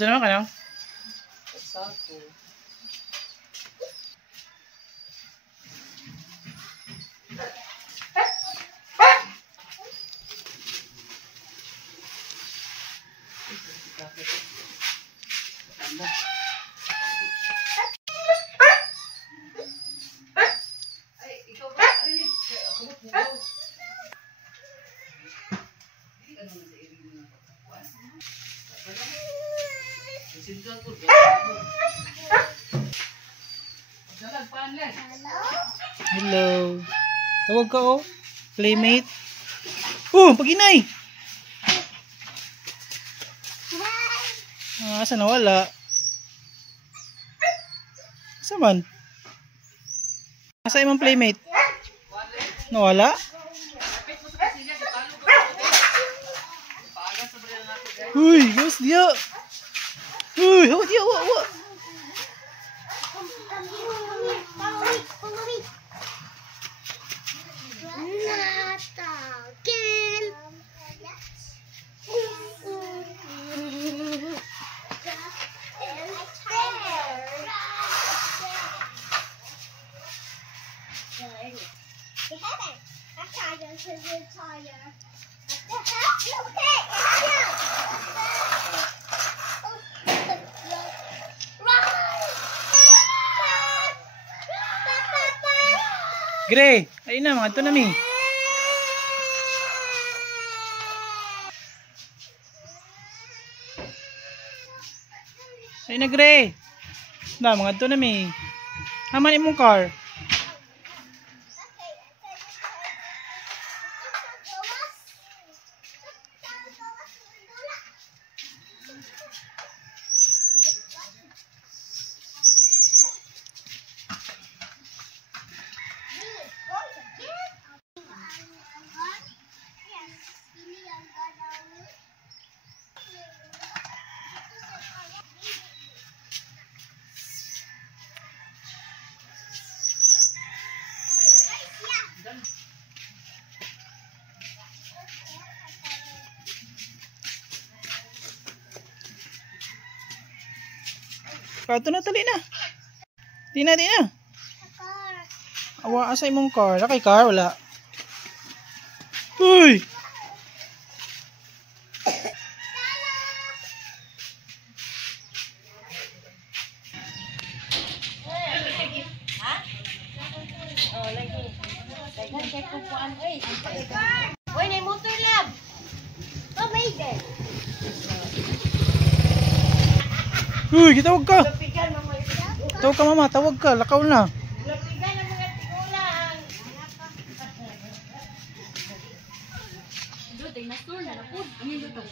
Diyan naman ka na? Sako. Ay, ikaw ba? Rinig. Kumot mo daw. Hindi ka naman sa iring mo ng pagkakuan. Nasindan ko. Nalagpaan lang. Hello. Tawag ka oh. Playmate. Oh, pag-inay. Asa nawala? Asa man? Asa imong playmate? Nawala? Uy, guys dia. Uy, hawa dia, hawa. Gre, ayun na, mga ito na mi. Ayun na, Gre. Na, mga ito na mi. Haman imong car. Kato na tali na. Di na. Awa asa imong car. Lakay car wala. Uy. Uy, may motor lab. Pamay-de. Uy, gitawag ka. Tawag ka mama, tawag ka. Lakaw na. Lapigan ang mga tigulang. Ito, tingnan na store na napod. Ano yung ito?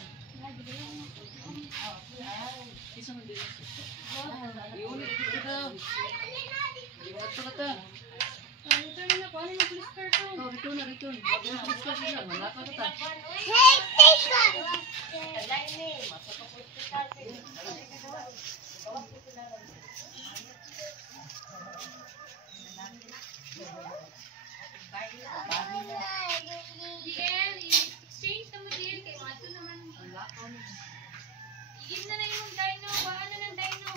Exchange naman din kay Mato naman. Igin na yung dino. Baka na ng dino.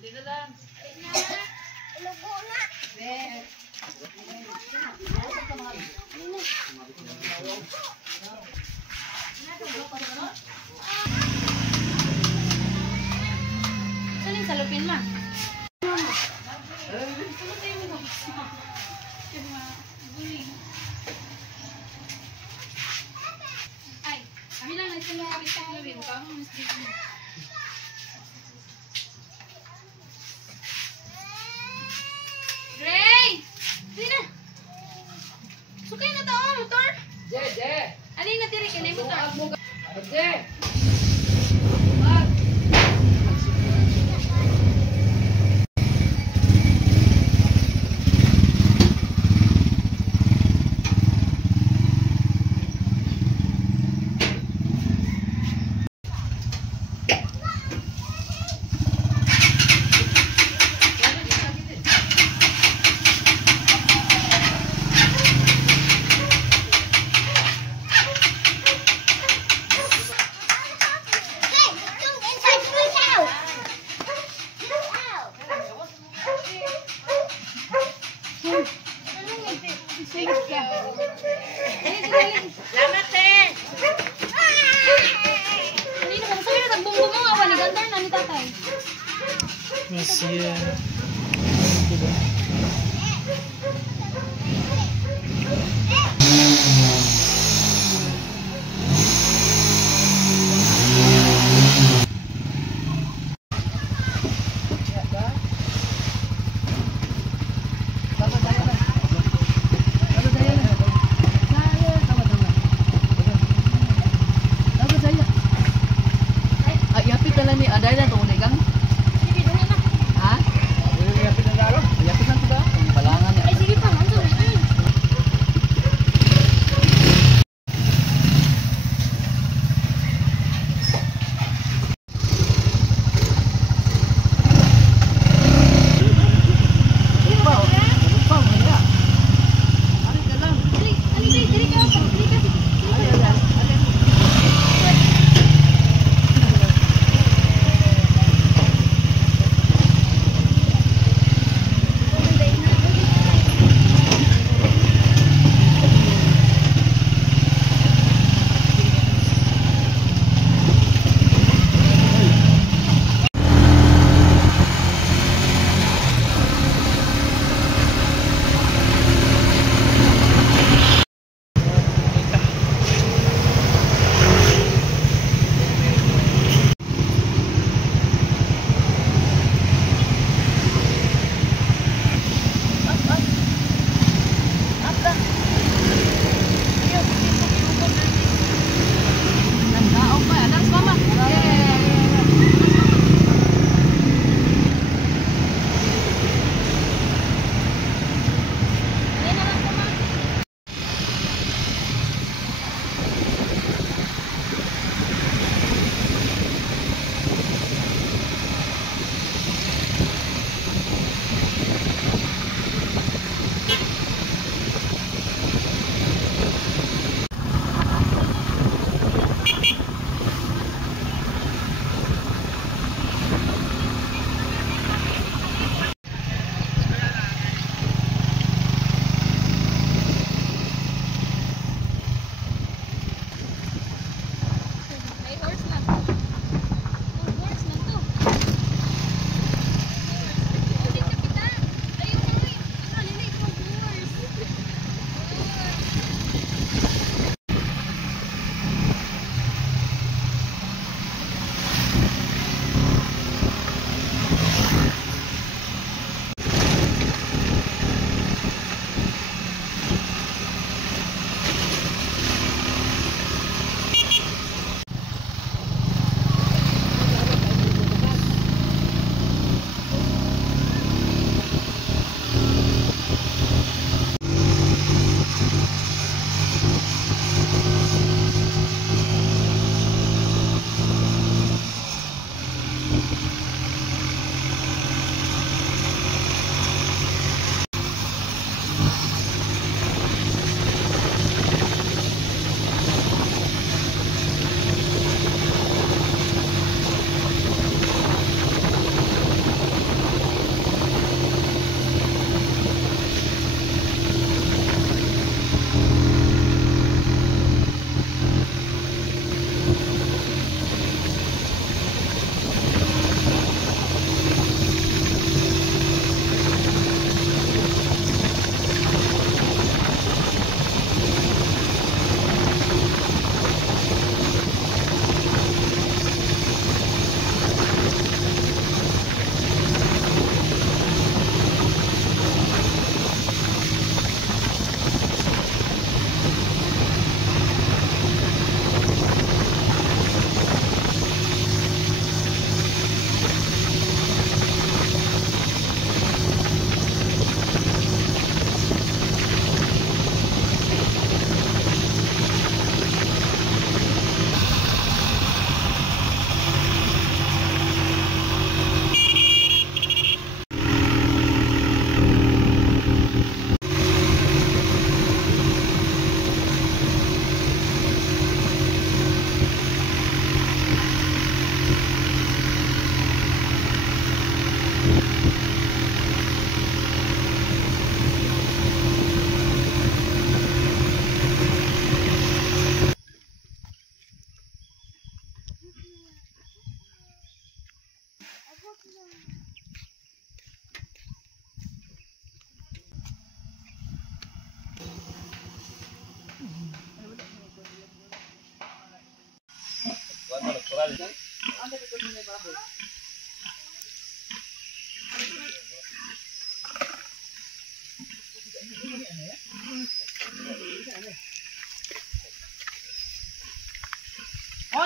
Hindi na lang. Lugo na. Saan yung salupin ma? Ay, kami lang nagsalupin sa salupin. Kamo mas dito. Gray! Hindi na! Sukay na to, motor! Je. Alin na tiri ka na yung motor? Je. Masya. Diba? Ay, sige pa, manso. Oh,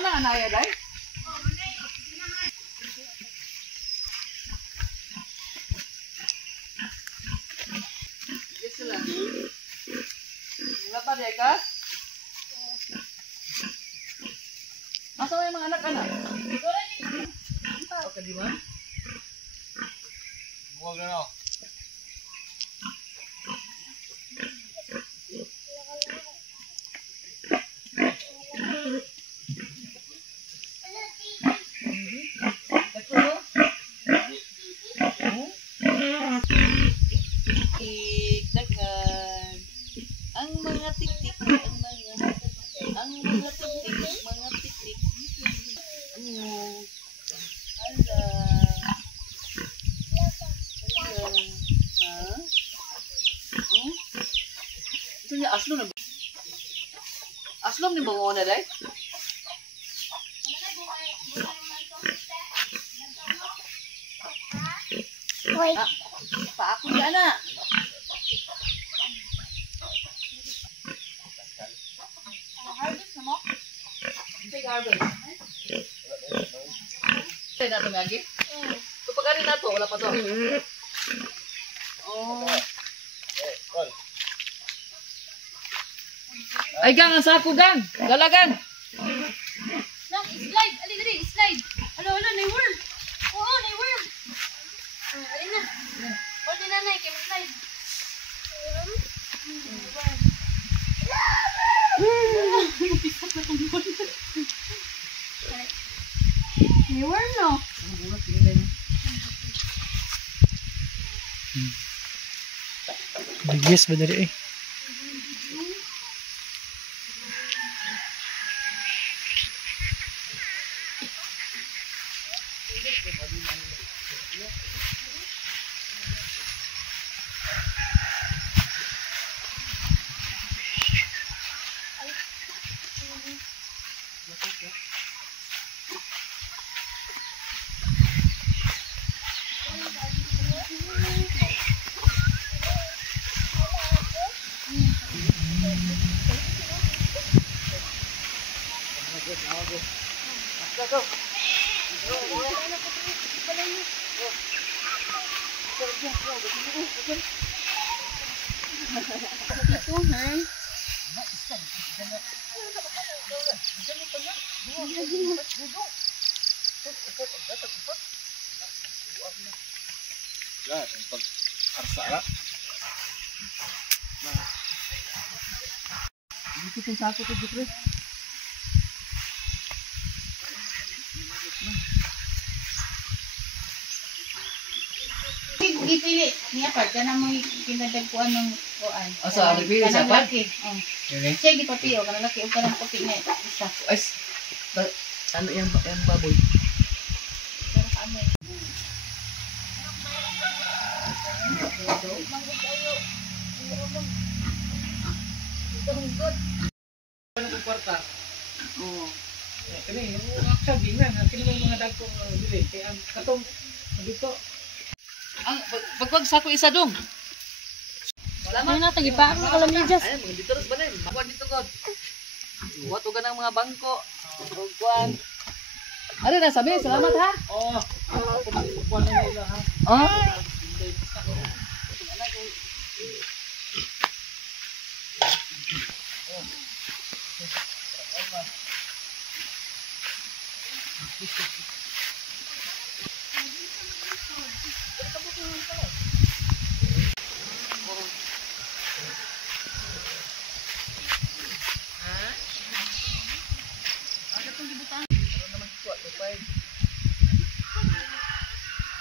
na anaya dai. Yes lang. Wala pa dai ka? Asa yung mga anak-anak? Okay, di ba? Huwag na no. Daghan ang mga tiktik, ang mga tiktik, mga tiktik. Hala. Ha? Ito niya aslom na. Aslom ni bango na dai. Wait. Pa ako diyan na. Harvest na mo? Say garbage. Say na to lagi. So pagkari na to, wala pa to. Oh. Ay gang ang sako gang. Dalagan. Nang, slide! Ali, dali, slide! Alo, na-worm! Oo, na-worm! Alin na. Hold na nanay, kaya slide. May-worm, no? Bigyas ba dari eh? Dito yung sako ko dito. Ipili niya pa, ka na mo pinadagpuan ng kuan. Asa, nagpili siya pa? Siya di papio, kanalaki o kanang puti niya. Isa. Ay, ano yan baboy? Pero kamo. Ano ko kwarta? Oo. Kani, ang sabi na, kini mga dagkong dili kay ang katong dito. Ang pagpagsako isa dong. Ano na, tagipa ako nakalamidjas. Ay, mga dito ras banay. Makuha dito god. Buhat og ganang mga bangko. Kuan. Ano na sabi? Salamat ha. Oo. Kuan na nila ha. Oh.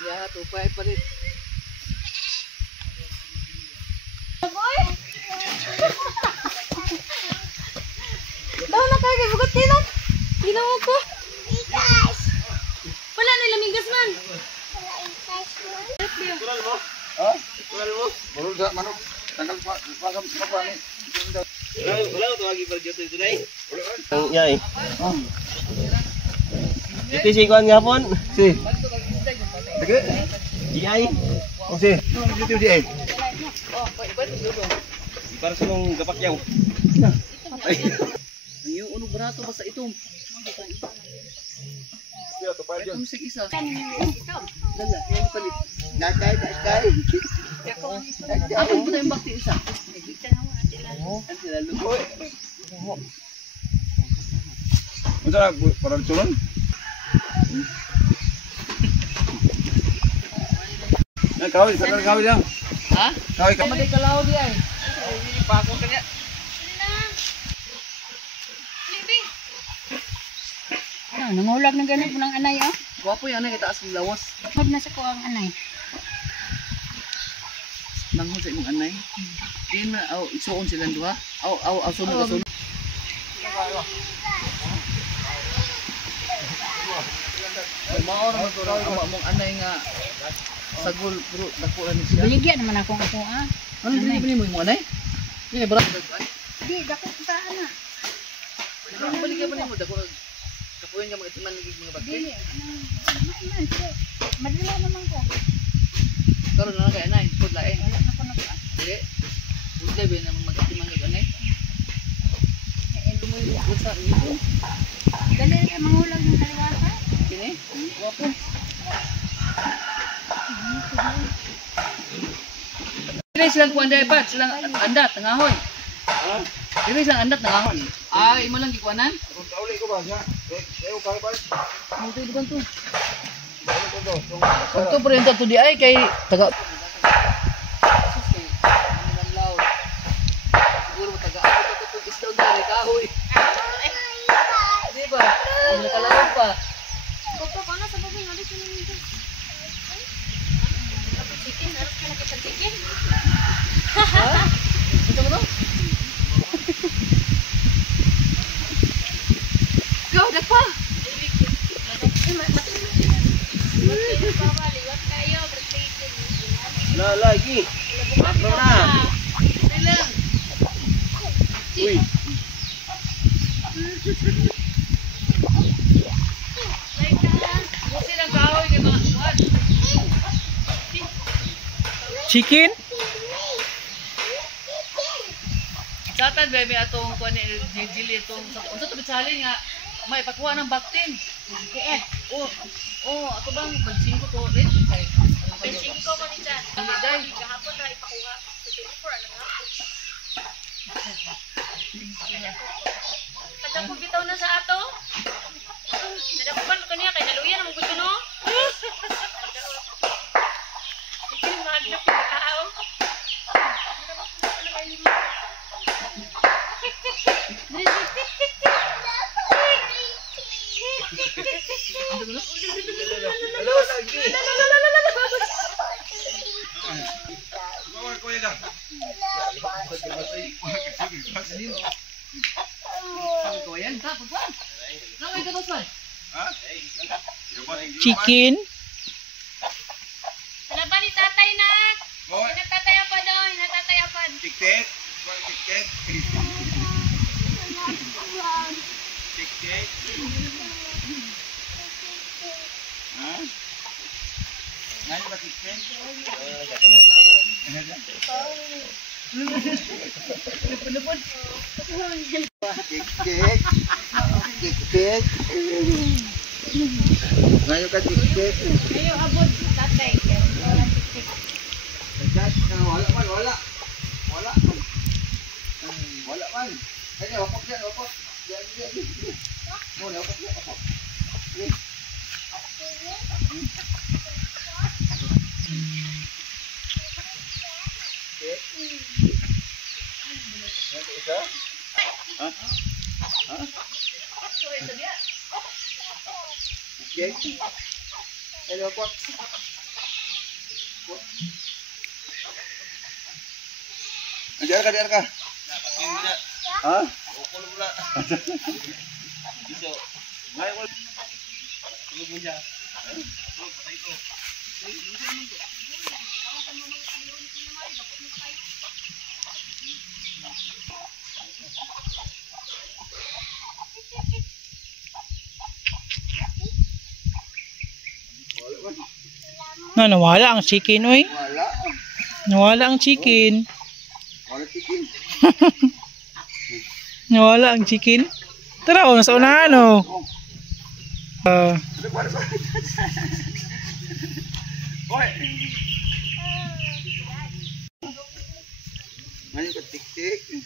Ya, tupay palit. Daw na kayo, bugot tinok. Ginawa ko. Wala na lamigas man. Iti si kuan gapon. Si. Dege. GI. Oh si. Dito GI. Para sa mong gapakyaw. Ay. Yung uno barato basta itong. Sila to pa Itong sig isa. Kan Dala, yung palit. Nakay. Ako po tayong bakti isa. Ang sila lugoy. Unsa na para tulon? Na kawin, sakal kawin lang. Ha? Kawin ka. Kamagay kalaw di ay. Pako kanya. Libing. nangulag na ganun po ng anay, oh. Gwapo yan ay itaas ng lawas. Hod na sa ko ang anay. Nanghod sa imong anay. Di na, isuon silang duha. Sunod. Maor mo to ang mong anay nga sagol puro dako ni siya. Baligyan naman ako ah. Ano din mo imong anay? Ni bra. Di, dako sa ana. Ano baligyan mo dako kapuyan ka mga itiman mga bakit. Dili. Madala naman ko. Karon na kay anay, pud laeng. Wala na ko na pa. Dili. Budlay ba na mag-itiman kag anay? Mo usa nito. Dali kay mangulag ng kaliwata. Kini. Gwapo. Dili silang kuan dai pat, silang andat nangahoy. Dili silang andat nangahoy. Ay, imo lang gikuanan? Kauli ko ba siya? Kayo kawin ba? Mo to dukan to. Ito pa rin to di ay kay taga siguro mo taga ako to to isdaw na kahoy. Di ba? Ang nakalawag pa. Opo, kung sa bubing, alis mo nito. Chicken, harus ka na kita chicken. Ha? Ito mo no? Go, dagpa. Liwat kayo, rotation. Lagi. Makro na. Nilang. Uy. Busi lang kahoy kay mga kuwan. Chicken? Satan baby atong kuan ni Jili itong unsa to bitsalin nga may pakuha ng baktin. Kiet. Ato bang bagsingko to rin kay. Benching ko ni Chan. Day. Kahapon na ipakuha. So, 24 ano nga. Kada po bitaw na sa ato. Nadakupan ko niya kay naluyan ang gusto no. Hindi magdap yung tao. Hello lagi. Bawa ko yan. Sabi ko yan, ta pagwan. Nakay ka tosman. Ha? Chicken? Laban ni tatay na. Oh, Natatay pa doon. Natatay pa. tiktik. Tiktik. Tiktik. Ha? Ngano ba tiktik? Tiktik. Tiktik. Ngayon ka tiktik. Ayo abot tatay. Wala tik-tik. Wala man, wala. Wala. Wala man. Ay, wapok yan, wapok. Yan. Muna, wapok yan, wapok. Isa? Ha? Ha? Okay. Ay, wapok. Diar ka. Ha? Ukol pula. Iso. Ngai ko. Tulog mo diyan. Tulog patay ito. Nawala ang chicken, oy. Wala. Nawala ang chicken. Wala chicken. Nawala ang chicken. Tara, nasa unahan, oh. Oy. Ngayon ka tik-tik.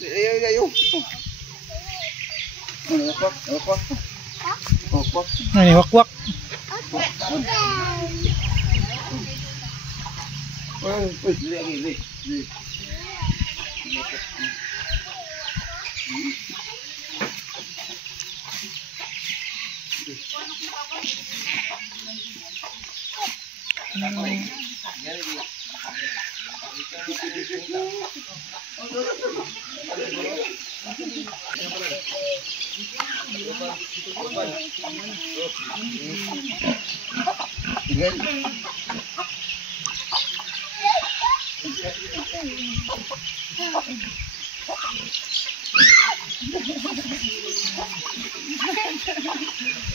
Ayaw. Wakwak. Ay, wakwak. Li.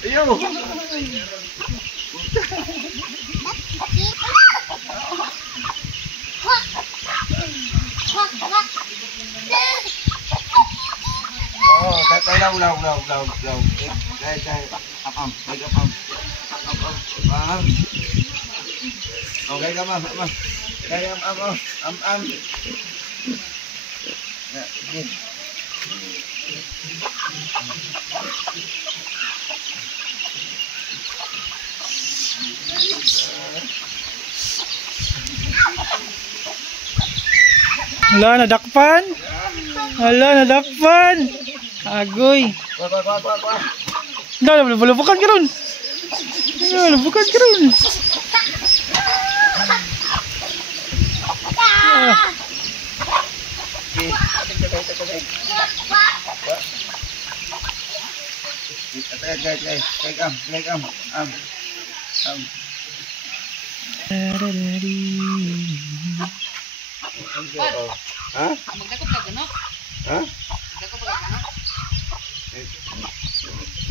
Ayaw. Oh, kaya ulaw. Kaya. Apam. Oh, kaya am. Kaya am. Ya, ini. Hala, nadakpan. Agoy. Kuha. Lubukan ka ron. Ha? Magdakop ka gano? Ha? Magdakop ka gano?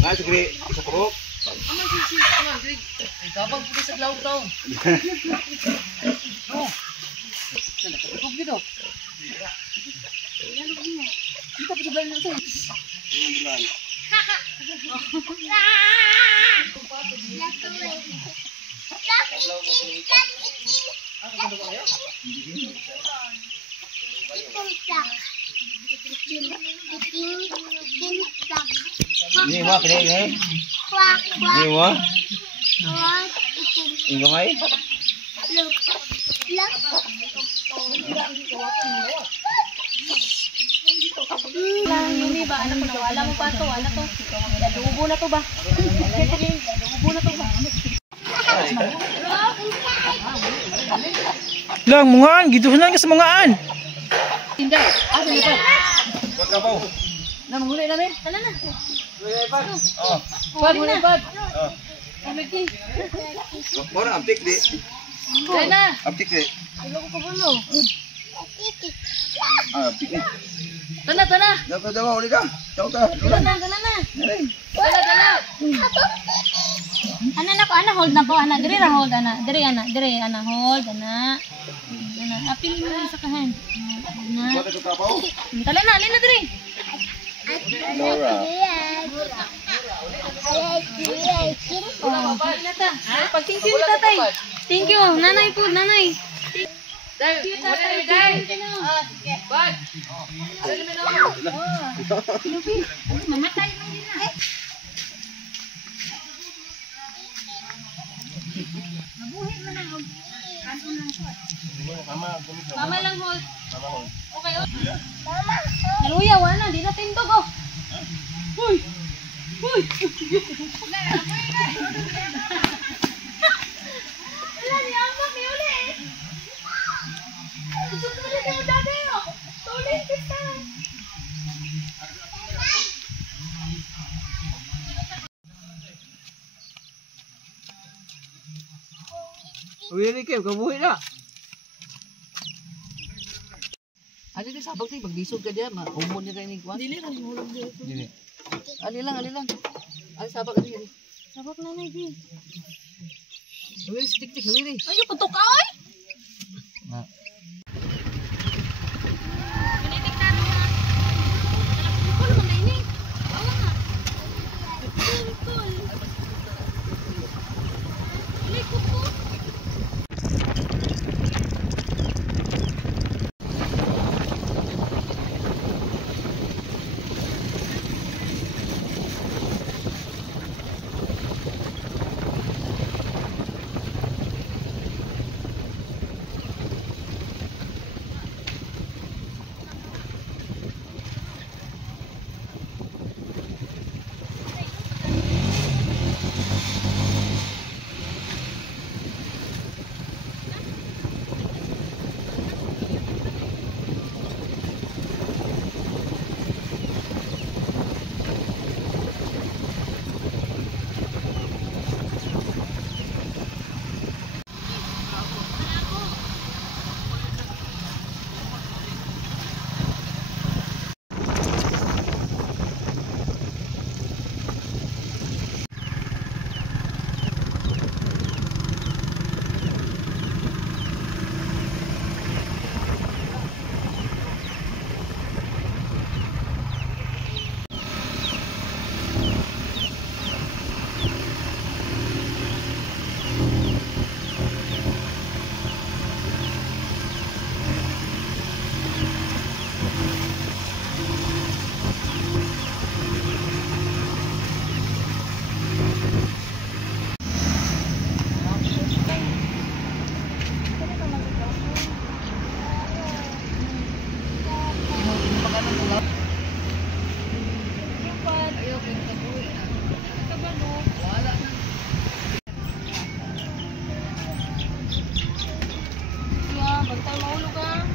Nga, sige, isa po. Ano si ano, Greg? Gabang puti sa glaw daw. No. Sana katugog dito. Kita pa sa blalan sa. Ini mo, kini. Ini mo. Ini gamay. Yumi ba? Anak ko na. Wala mo pa to. Ano to? Adobo na to ba? Lang, mungaan. Giduhan ka sa mungaan. Tinday. Asa dito? Wag ka po. Na manguli na ni. Tala na. Oh. Pag muli pag. Oh. Amiti. Mora aptik di. Dai na. Aptik di. Tulo ko kabulo. Aptik di. Tana. Daw uli ka. Tala. Tala na. Tana. Ana hold na ko. Ana, dire ra hold ana. Dire ana hold ana. Ana, apil mo sa kahan. Wag ka ka po. Tala na, alin na dire. Laura. Pag thank you tatay. Thank you. Nanay po, nanay. Dai, muli dai. Bag. Dali mo na. Mamatay mo din na. Mabuhi mo na og kaso nang shot. Mama lang hold. Okay. Mama. Naluya wala, di na tindog oh. Hoy. Wala ni ama mi uli. Susunod mo dati oh. Tuloy kita. Uy, ni Kim, kabuhi na. Ali di sabag ti magbisog ka diyan, humon ni kay ni Kwan. Dili lang hulog dito. Dili. Ali lang. Ali sabag ka diyan. Sabak nanay di. Hawiri, tik-tik, hawiri. Ayo putok ka oy. Ah. Pinitik na rin na. Cool man ini. Awa nga. Cool. Likod ko. Bantay maulog ka.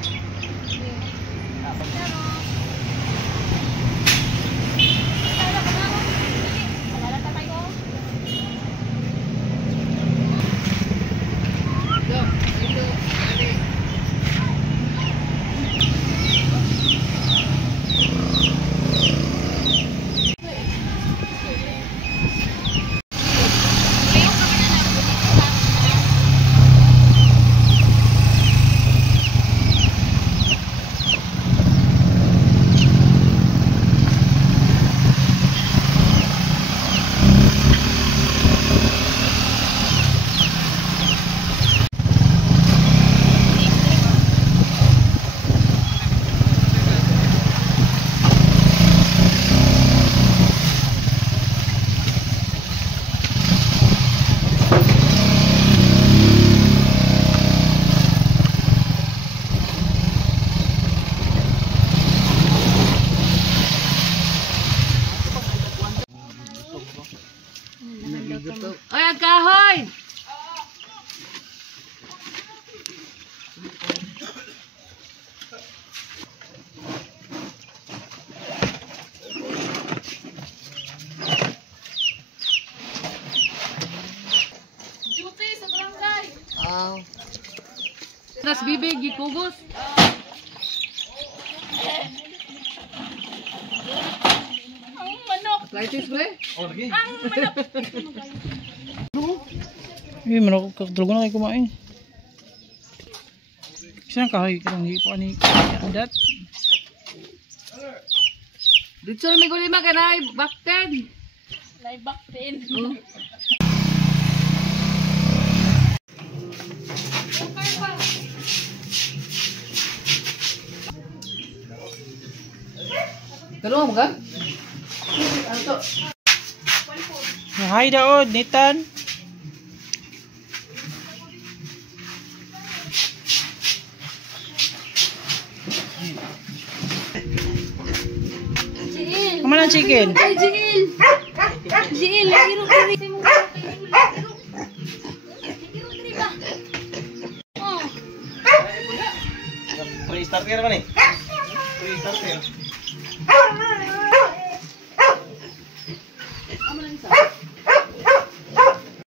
Oy, ang kahoy! Duty sa barangay. Tras bibig, gikugos. Ang manok. Arthritis, pre? Ang manok. Eh, manok kakatulog na kayo kumain. Saan kahoy? Karang hindi pa ni adat. Dito na may gulima ka na, bakten. Naibaktin. Kalungan mo ka? Hi daod, Nitan. Jiil. Kaman ang chicken? Ay, Jiil. Jiil, lagiro ka rin. Lagiro ka rin ba? Oh. Pre-starter ka ni? Pre-starter.